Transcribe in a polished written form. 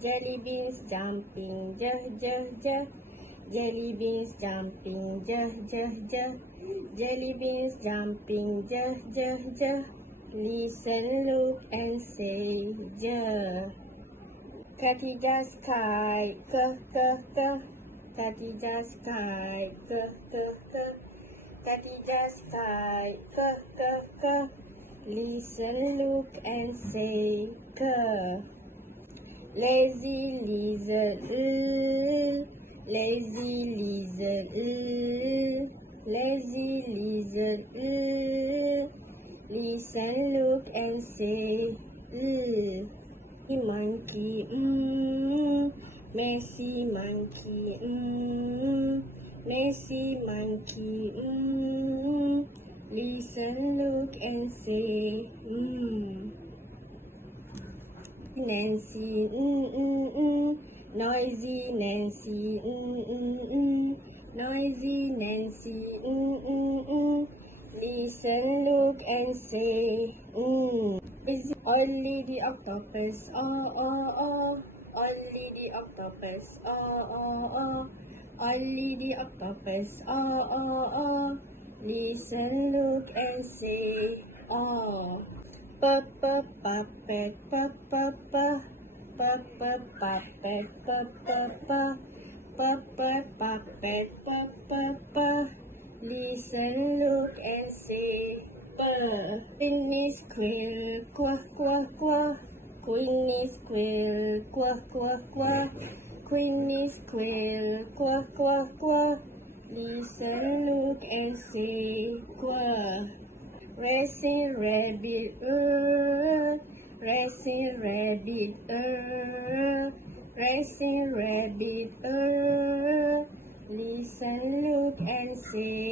Jelly beans jumping, Jelly beans jumping, Jelly beans jumping, Listen, look, and say, Catty the sky, Catty the sky, Catty the sky, Listen, look, and say, Lazy lizard, lazy lizard, lazy lizard, listen, look, and say, monkey, messy monkey, messy monkey, listen, look, and say, Nancy, noisy Nancy, noisy Nancy, listen, look, and say, Is only the octopus, only the octopus, only the octopus, listen, look, and say, Puppet, puppet, puppet, puppet, puppet, puppet, puppet, puppet, listen, look, and say, Queen squirrel, quack, quack, quack. Queen squirrel, quack, quack, quack. Queen squirrel, quack, quack, quack. Listen, look, and say, quack. Racing rabbit, racing rabbit, racing rabbit, listen, look, and say,